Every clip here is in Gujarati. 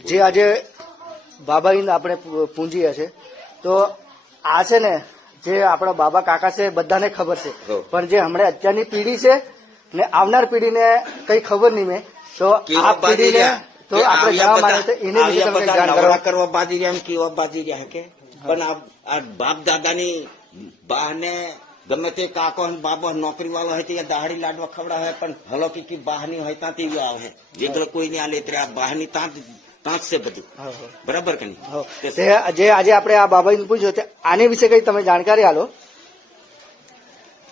જે આજે બાબાઈન આપણે પૂંજીએ છે તો આ છે ને જે આપણા બાબા કાકા છે બધાને ખબર છે, પણ જે હમણાં અત્યારની પેઢી છે ને આવનાર પેઢીને કઈ ખબર નહીં મેં તો આ પેઢીને તો આપણે જવા માંગે છે એને વિશે તમને જાણ કરવા બાજી રહ્યા કેવા બાજી રહ્યા કે પણ આ બાપ દાદાની બાને ગમે તે કાકો બાબો નોકરી વાળો હોય તે દાહડી લાડવા ખવડાવે પણ હલોકી બહારની હોય ત્યાંથી આવે જેટલો કોઈ નહીં આલે આ બહારની ત્યાં છે બધું બરાબર કે નહીં. જે આજે આપણે આ બાબાને પૂછ્યું આની વિશે કઈ તમે જાણકારી આલો.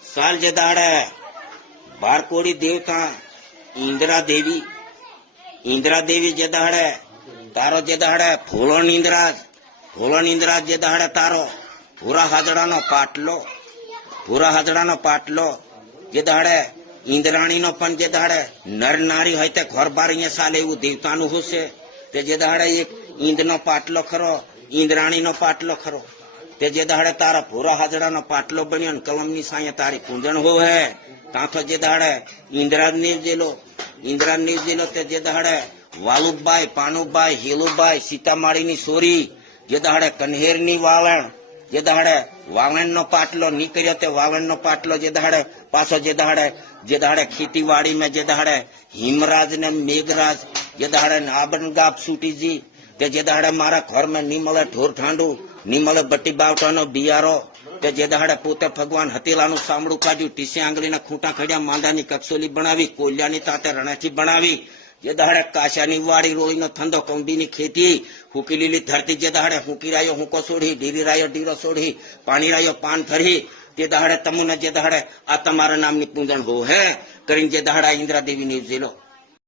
સાલ જે દાડે બારકોડી દેવતા ઇન્દ્રા દેવી જે દાડે તારો જે દાડે ફૂલો નિંદ્રાજ જે દાડે તારો ભૂરા હાજડાનો પાટલો જે દાડે ઇન્દ્રાણીનો પણ જે દાડે નર નારી હોય તે ઘર બાર અહીંયા ચાલે એવું દેવતાનું હશે તે જે દાડે એક ઈંદનો પાટલો ખરો ઇન્દ્રાણીનો પાટલો ખરો તે જે દાડે તારા ભૂરા હાજડાનો પાટલો બન્યો ને કલમની સાંયે તારી પૂંજણ હોવે તાંથો જે દાડે ઇન્દ્રાજ નીવજેલો તે જે દાડે વાલુબાઈ પાનુબાઈ હેલુબાઈ સીતામાળીની સોરી જે દાડે કન્હેરની વાવણ જે દાડે વાવણનો પાટલો નીકળ્યો તે વાવણનો પાટલો જે દાડે પાછો જે દાડે ખેતીવાડીમાં જે દાડે હિમરાજ ને મેઘરાજ જે દાડે આબનગાપ છૂટીજી તે જે દાડે મારા ઘરમાં નિમલે ઢોર ઠાંડુ નિમલે બટ્ટી બાવટાનો બિયારો તે જે દાડે પોતે ભગવાન હતીલાનું સાંભળું કાઢ્યું ટીસે આંગળીના ખૂંટા ખડ્યા માંદાની કક્ષોલી બનાવી કોલિયાની તાતે રણેથી બનાવી જે દાડે કાશાની વાડી રોળીનો થંદો કૌંડીની ખેતી હુકી લીલી ધરતી જે દાડે હુકી રાયો હુંકો સોઢી ઢીરી રાયો ઢીરો સોઢી પાણી રાયો પાન ફરી તે દાડે તમુને જે દાડે આ તમારા નામની પૂંજણ હો હે કરીને જે દાડા ઇન્દ્રાદેવી નીવજેલો